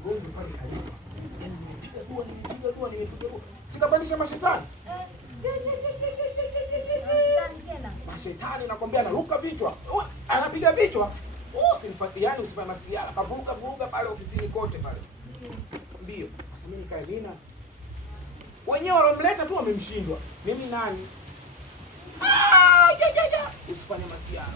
mgonjwa pale karibu. Yaani nimepiga dua. Sikabanisha mashetani. Mashetani nakwambia anaruka vichwa. Anapiga vichwa. Usinifuatie, yani usifanye masiala. Kavuruga pale ofisini kote pale. Ndio. Sasa mimi nikae nina. Wenyewe walomleta tu wamemshindwa. Mimi nani? Usifanye masiala.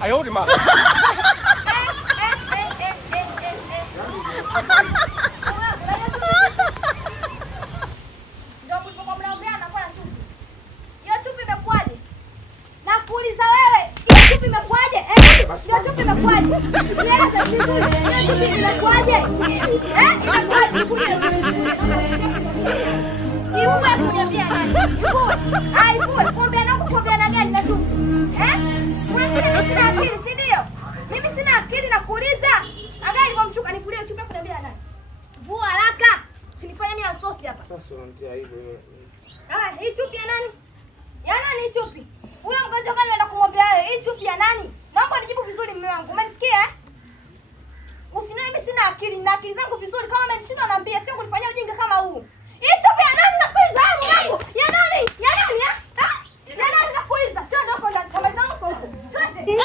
Ayo, Rima. Vua haraka. Usinifanye mimi asosi hapa. Sasa unanitia hivyo. Hii chupi ya nani? Ya nani hii chupi? Huyo mgonjwa gani anaenda kumwambia wewe? Hii chupi ya nani? Naomba nijibu vizuri mume wangu. Umenisikia eh? Usinione mimi sina akili, na akili zangu vizuri. Kama umenishinda naambia, sio kunifanyia ujinga kama huu. Hii chupi ya nani nakuuliza yangu? Ya nani? Ya nani? Ya nani nakuuliza? Twende huko ndani. Kama zangu huko. Twende.